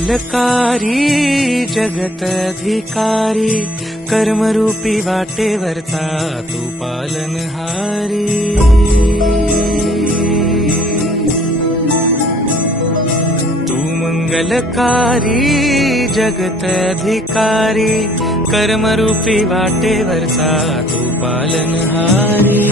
मंगलकारी जगत अधिकारी कर्मरूपी वाटेवरचा तू पालनहारी। तू मंगलकारी जगत अधिकारी कर्मरूपी वाटेवरचा तू पालनहारी।